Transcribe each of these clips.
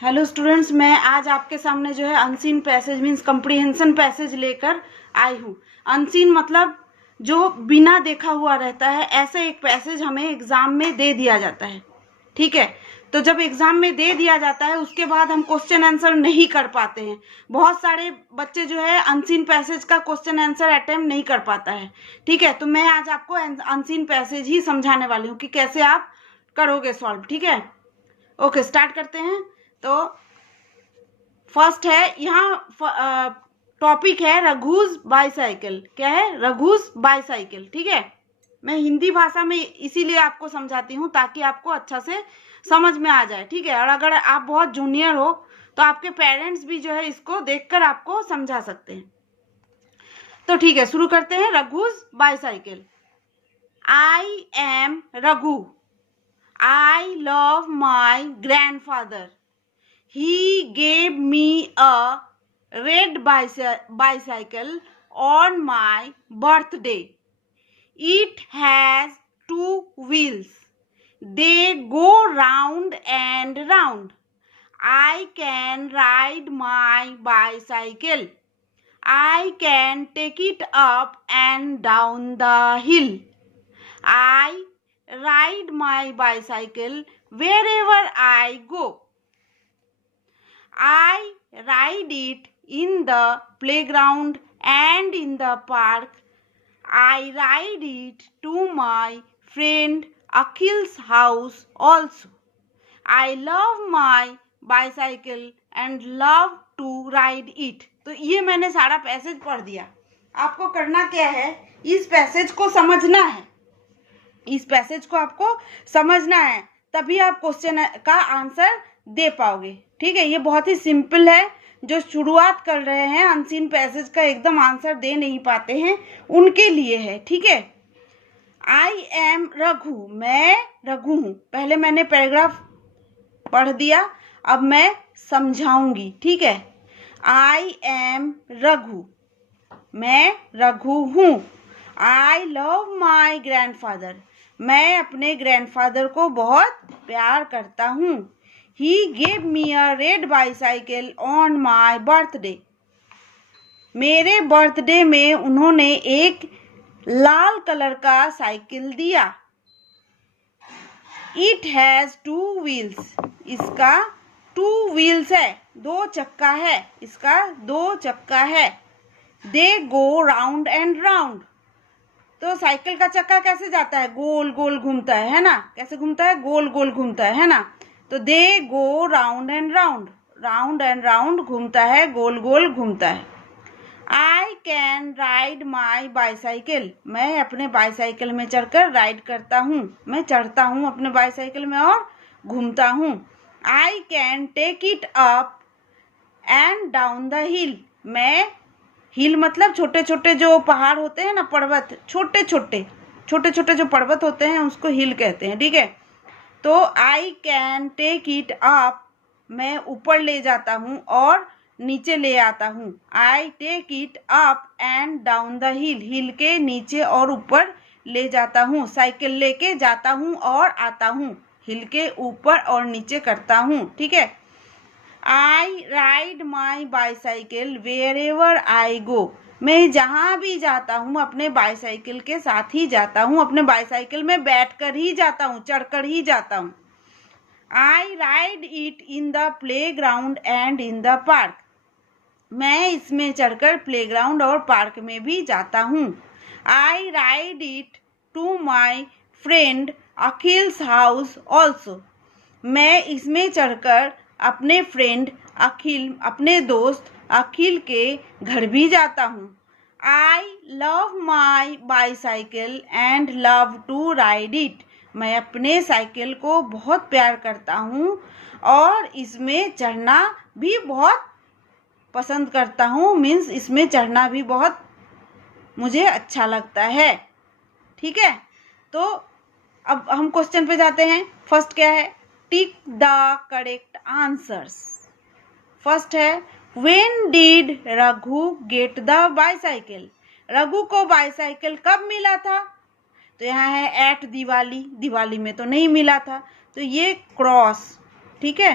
Hello students, मैं आज आपके सामने जो है unseen passage means comprehension passage लेकर आई हूँ। अनसीन मतलब जो बिना देखा हुआ रहता है, ऐसा एक पैसेज हमें एग्जाम में दे दिया जाता है। ठीक है, तो जब एग्जाम में दे दिया जाता है उसके बाद हम क्वेश्चन आंसर नहीं कर पाते हैं। बहुत सारे बच्चे जो है अनसीन पैसेज का क्वेश्चन आंसर अटेम्प्ट नहीं कर पाता है। ठीक है, तो मैं आज आपको अनसीन पैसेज ही समझाने वाली हूँ कि कैसे आप करोगे सॉल्व। ठीक है, ओके स्टार्ट करते हैं। तो फर्स्ट है, यहाँ टॉपिक है रघुज बाईसाइकिल। क्या है? रघुज बाईसाइकिल। ठीक है, मैं हिंदी भाषा में इसीलिए आपको समझाती हूँ ताकि आपको अच्छा से समझ में आ जाए। ठीक है, और अगर आप बहुत जूनियर हो तो आपके पेरेंट्स भी जो है इसको देखकर आपको समझा सकते हैं। तो ठीक है, शुरू करते हैं। Raghu's bicycle. I am Raghu. I love my grandfather. He gave me a red bicycle on my birthday. It has two wheels. They go round and round. I can ride my bicycle. I can take it up and down the hill. I ride my bicycle wherever I go. I ride it in the playground and in the park. I ride it to my friend Akhil's house also. I love my bicycle and love to ride it. तो ये मैंने सारा passage पढ़ दिया। आपको करना क्या है, इस पैसेज को समझना है। इस पैसेज को आपको समझना है, तभी आप क्वेश्चन का आंसर दे पाओगे। ठीक है, ये बहुत ही सिंपल है। जो शुरुआत कर रहे हैं अनसीन पैसेज का, एकदम आंसर दे नहीं पाते हैं, उनके लिए है। ठीक है, आई एम रघु, मैं रघु हूं। पहले मैंने पैराग्राफ पढ़ दिया, अब मैं समझाऊंगी। ठीक है, आई एम रघु, मैं रघु हूं। आई लव माई ग्रैंडफादर, मैं अपने ग्रैंडफादर को बहुत प्यार करता हूँ। He gave me a red bicycle on my birthday. मेरे बर्थडे में उन्होंने एक लाल कलर का साइकिल दिया। It has two wheels. इसका two wheels है, दो चक्का है। इसका दो चक्का है। They go round and round. तो साइकिल का चक्का कैसे जाता है? गोल गोल घूमता है ना? कैसे घूमता है? गोल गोल घूमता है ना? तो they go round and round, round and round घूमता है, गोल गोल घूमता है। I can ride my bicycle, मैं अपने बाईसाइकिल में चढ़कर राइड करता हूँ, मैं चढ़ता हूँ अपने बाईसाइकिल में और घूमता हूँ। I can take it up and down the hill, मैं हिल मतलब छोटे छोटे जो पहाड़ होते हैं ना, पर्वत, छोटे छोटे जो पर्वत होते हैं उसको हिल कहते हैं। ठीक है, तो I can take it up, मैं ऊपर ले जाता हूँ और नीचे ले आता हूँ। I take it up and down the hill, hill के नीचे और ऊपर ले जाता हूँ। साइकिल लेके जाता हूँ और आता हूँ, हिल के ऊपर और नीचे करता हूँ। ठीक है, I ride my bicycle wherever I go, मैं जहाँ भी जाता हूँ अपने बाईसाइकिल के साथ ही जाता हूँ, अपने बाईसाइकिल में बैठकर ही जाता हूँ, चढ़कर ही जाता हूँ। I ride it in the play ground and in the park, मैं इसमें चढ़कर प्लेग्राउंड और पार्क में भी जाता हूँ। I ride it to my friend Akhil's house also, मैं इसमें चढ़कर अपने फ्रेंड अखिल, अपने दोस्त अखिल के घर भी जाता हूँ। I love my bicycle and love to ride it, मैं अपने साइकिल को बहुत प्यार करता हूँ और इसमें चढ़ना भी बहुत पसंद करता हूँ। मीन्स इसमें चढ़ना भी बहुत मुझे अच्छा लगता है। ठीक है, तो अब हम क्वेश्चन पे जाते हैं। फर्स्ट क्या है? Tick the correct answers. First है, when did Raghu get the bicycle, Raghu को बाईसाइकिल कब मिला था? तो यहाँ है एट दिवाली, दिवाली में तो नहीं मिला था, तो ये क्रॉस। ठीक है,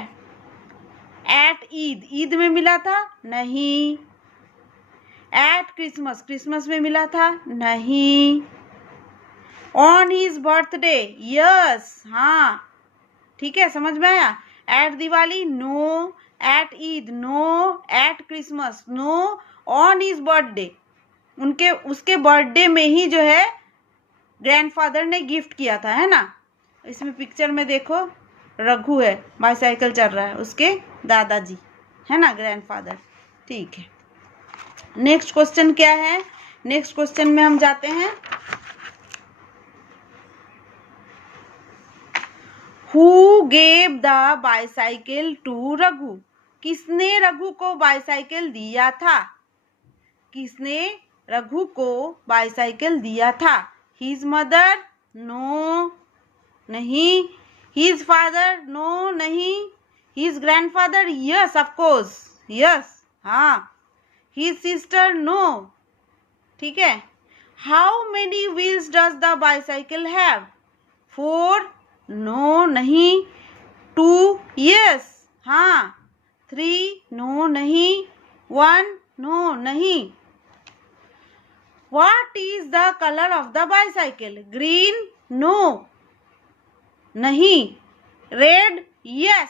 एट ईद, ईद में मिला था नहीं। एट क्रिसमस, क्रिसमस में मिला था नहीं। ऑन हिज बर्थडे, यस, हाँ ठीक है, समझ में आया। At Diwali no, at Eid no, at Christmas no, on his birthday, उनके उसके बर्थडे में ही जो है ग्रैंडफादर ने गिफ्ट किया था, है ना। इसमें पिक्चर में देखो रघु है, बाईसाइकिल चल रहा है, उसके दादाजी है ना, ग्रैंडफादर। ठीक है, नेक्स्ट क्वेश्चन क्या है। नेक्स्ट क्वेश्चन में हम जाते हैं। Who gave the bicycle to Raghu, किसने रघु को बाईसाइकिल दिया था, किसने रघु को बाईसाइकिल दिया था। हिज मदर, नो नहीं। हिज फादर, नो नहीं। His grandfather, yes of course, yes, हाँ। हिज सिस्टर, नो, ठीक है। How many wheels does the bicycle have, 4, no नहीं। 2, यस, हाँ। 3, नो नहीं। 1, नो नहीं। What is the color of the bicycle? Green, no, नहीं। Red, yes,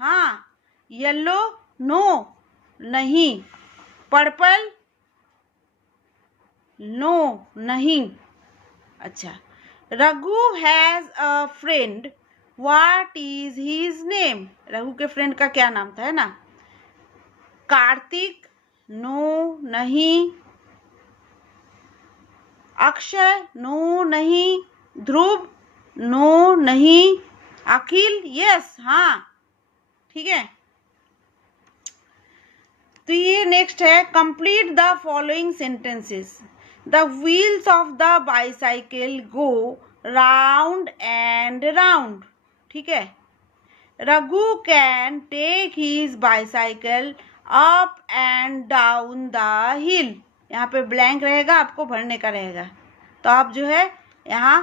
हाँ। Yellow, no, नहीं। Purple, no, नहीं। अच्छा, Raghu has a friend. What is his name? Raghu के फ्रेंड का क्या नाम था, है ना। कार्तिक, नो नहीं। अक्षय, नो नहीं। ध्रुव, नो नहीं। अखिल, यस, हाँ ठीक है। तो ये नेक्स्ट है, complete the following sentences. The wheels of the bicycle go round and round, ठीक है। Raghu can take his bicycle up and down the hill. यहाँ पे ब्लैंक रहेगा, आपको भरने का रहेगा। तो आप जो है यहाँ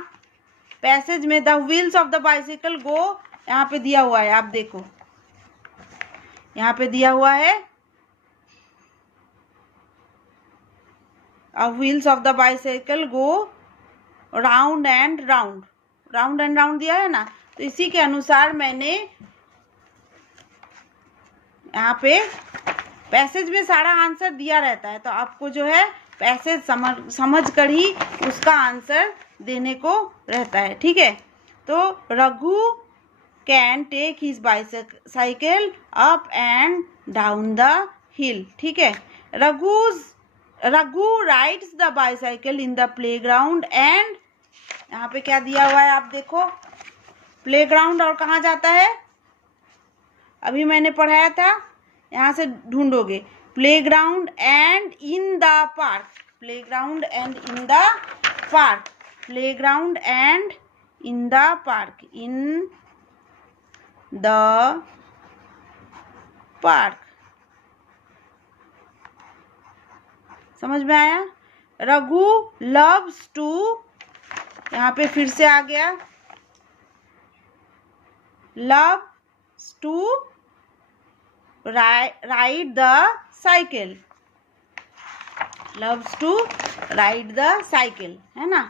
पैसेज में the wheels of the bicycle go, यहाँ पे दिया हुआ है, आप देखो यहाँ पे दिया हुआ है wheels of the bicycle go round and round, round and round दिया है ना। तो इसी के अनुसार मैंने यहाँ पे पैसेज में सारा आंसर दिया रहता है, तो आपको जो है पैसेज समझ कर ही उसका आंसर देने को रहता है, ठीक है। तो Raghu can take his bicycle up and down the hill, ठीक है। Raghu rides the bicycle in the playground and, यहाँ पे क्या दिया हुआ है आप देखो, प्लेग्राउंड और कहाँ जाता है, अभी मैंने पढ़ाया था, यहाँ से ढूंढोगे, playground and in the park, playground and in the park, playground and in the park, in the park. समझ में आया। रघु लव्स टू, यहाँ पे फिर से आ गया, loves to ride the cycle, loves to ride the cycle, है ना।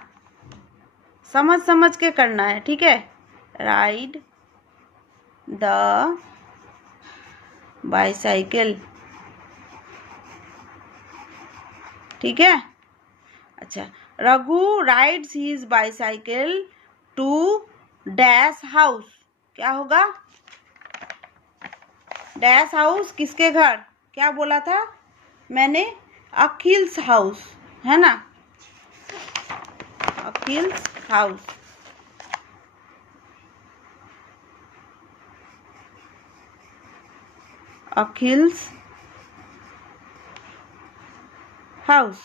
समझ समझ के करना है, ठीक है। राइड द बाइसाइकिल, ठीक है। अच्छा, Raghu rides his bicycle to dash house, क्या होगा, डैश हाउस किसके घर, क्या बोला था मैंने, अखिल्स हाउस, है ना, Akhil's house. Akhil's house.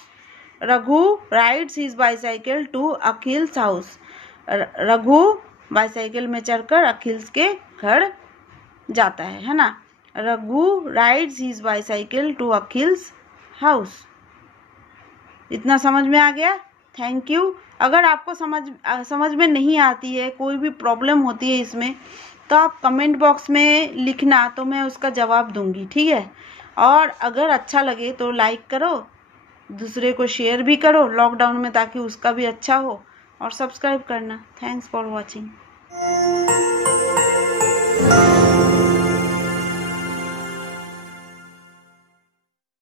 Raghu rides his bicycle to Akhil's house. Raghu bicycle में चढ़कर अखिल्स के घर जाता है ना। Raghu rides his bicycle to Akhil's house. इतना समझ में आ गया। Thank you. अगर आपको समझ में नहीं आती है, कोई भी प्रॉब्लम होती है इसमें, तो आप कमेंट बॉक्स में लिखना, तो मैं उसका जवाब दूंगी, ठीक है। और अगर अच्छा लगे तो लाइक करो, दूसरे को शेयर भी करो लॉकडाउन में, ताकि उसका भी अच्छा हो, और सब्सक्राइब करना। Thanks for watching.